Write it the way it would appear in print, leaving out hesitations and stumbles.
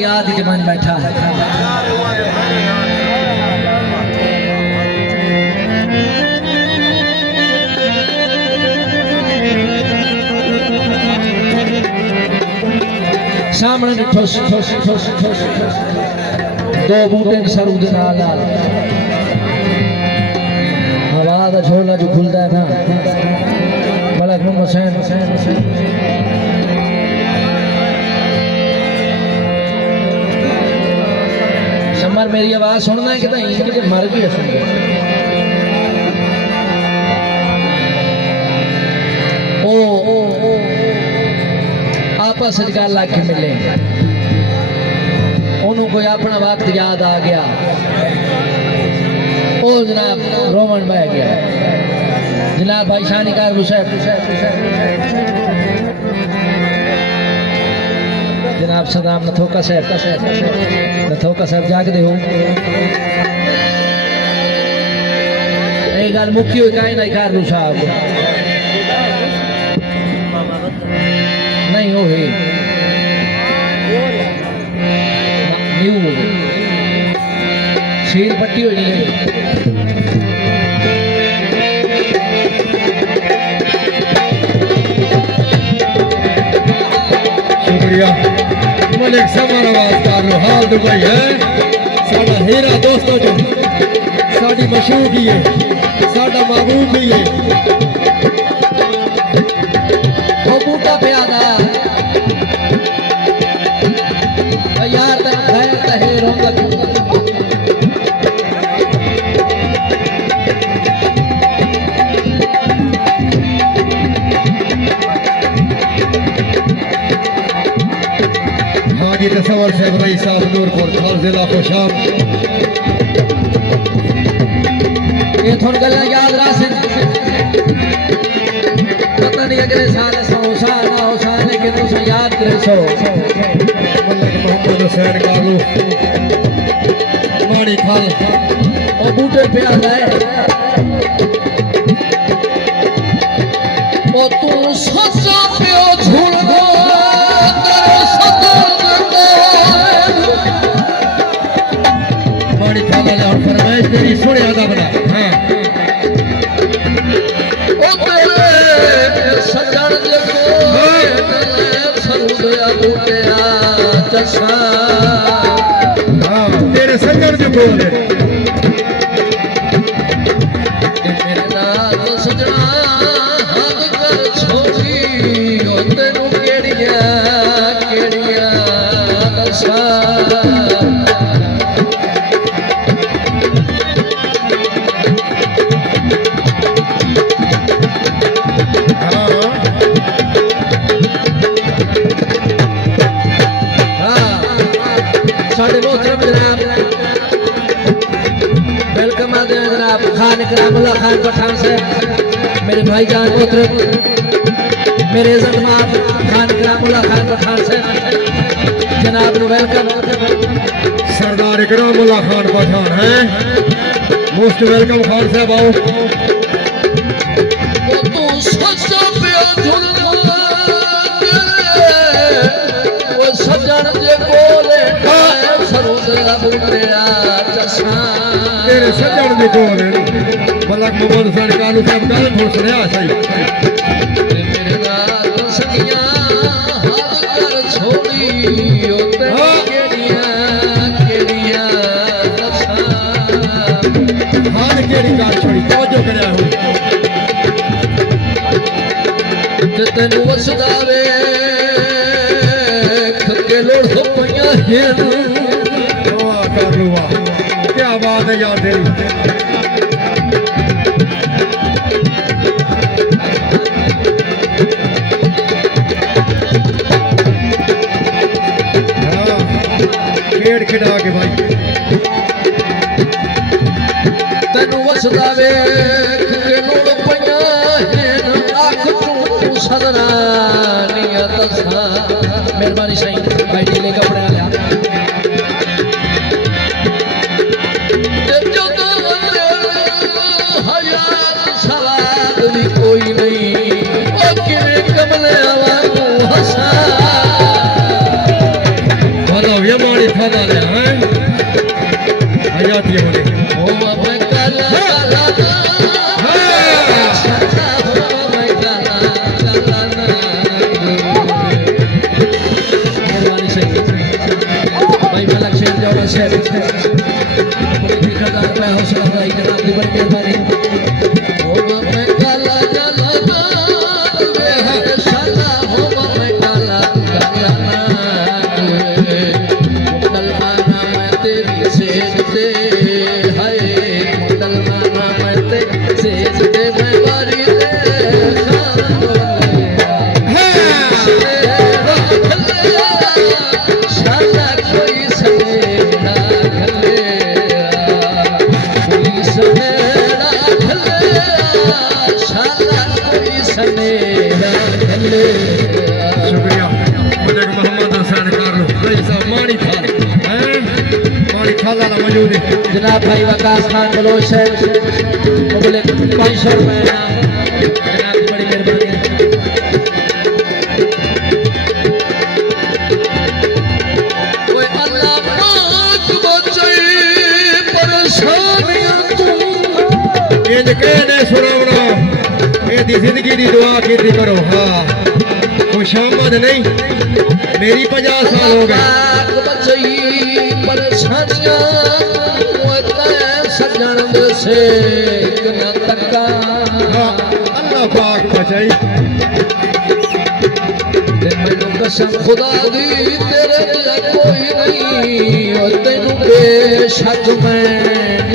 याद ही मन बैठा है। सामने ठोस ठोस ठोस ठोस ठोस दो बूटे सरू दे नाल हवा दा झोला जो खुलदा है ना मलक मोहम्मद हुसैन शमर मेरी आवाज सुनना है कि नहीं मर गई सुन ओ आपस गल लग मिले उन्होंने कोई अपना वक्त याद आ गया ओ जनाब रोमन बह गया जनाब भाई शानिकार जनाब सदाम नथोका साहब जागदे हो ये गल मुक्की हुई कहीं नहीं कारलू साहब नहीं हो सील पट्टी हुई नहीं शुक्रिया मलिक समर आवाज कर लो हाल दुबई है साडा हीरा दोस्तों जो साडी मशहूरी है साडा महबूब भी है वो बूटा प्यादा यार तक खैर तहे रौनक हाजी तसव्वुर साहब रईस साहब नूरपुर खाल जिला खुशाब ये थोड़ी गल्ला याद रासिन पता नहीं अगले साल सौसा ना होसा लेकिन तुझे याद करे सो मलिक मोहम्मद हुसैन कालू माड़ी खाल ओ बूटे पे आ जाए ओ तू सच्चा पियो झूठ दो माड़ी खाल वाले और फरमाइश तेरी सुने आदा बना हाँ ओ तेरे सजन देखो सरूदया बूटेया चसा हाँ तेरे सजन जो बोल मेरे नाल सजना हद कर छोड़ी ओ तेनू केड़िया दसा वेलकम आते हैं जनाब खान करामुल्लाह खान पठान से मेरे भाईजान पुत्र मेरे इज्जतमाब खान करामुल्लाह खान पठान से जनाब नु वेलकम सरदार करामुल्लाह खान पठान है मोस्ट वेलकम खान साहब आओ तू सच्चा पिया झुलवा वो सजन जे कोले सरूदया बूटेया चसा तेरे सजन दे कोल मलक मोहम्मद हुसैन कालू साहब गल थोड़ सुनिया सही मेरे नाल सखियां हद कर छोड़ी ओ तेरी केड़िया दसा हाल केड़ी गाल छोड़ी तवज्जो करया हो ते तेनू वसदा वेख के लोड़ पईयां हेन वाह कालू वाह क्या बात है यार तेरी खेड़ खिड़ा के भाई तेनू वसदा वेख के लोड़ पईयां हेन आख तू सदना नियत सा मेहरबानी साईं भाई ढीले कपड़े वाला कोई नहीं कमले वाला हसा हेलो ये खाना लिया है हयाती होने ओ मैं काला काला शाला हो मैं काला काला ना मेहरबानी से भाई मलक शेर जौहर शेर ₹1000 हौसला अफजाई करना आपकी बड़ी मेहरबानी ओ मैं काला काला शाला हो मैं काला काला ना मुसलमाना मैं तेरी सेज दे हाय मुसलमाना मैं तेरी सेज दे मैं बारी दे शाला कोई सनेड़ा खले कोई सनेड़ा खले शाला कोई सनेड़ा खले शुक्रिया मलिक मोहम्मद हुसैन कारलो भाई साहब मानी थाल हैं मानी थाल वाला मौजूद है जनाब भाई वकास खान बलोच है मुबले 500 रुपए इनाम जनाब की बड़ी मेहरबानी है ओए अल्लाह पाक बचाए परेशानियां तू इंज कहने सुनावना एदी जिंदगी दी दुआ कीती करो हाँ खुशामद नहीं मेरी 50 साल हो गए पाक बचाई परेशानियां ओए तै सजन दे से न तका हाँ अल्लाह पाक बचाई ते मैनू कसम खुदा दी तेरे दिया कोई नहीं और तेनू बेशक मैं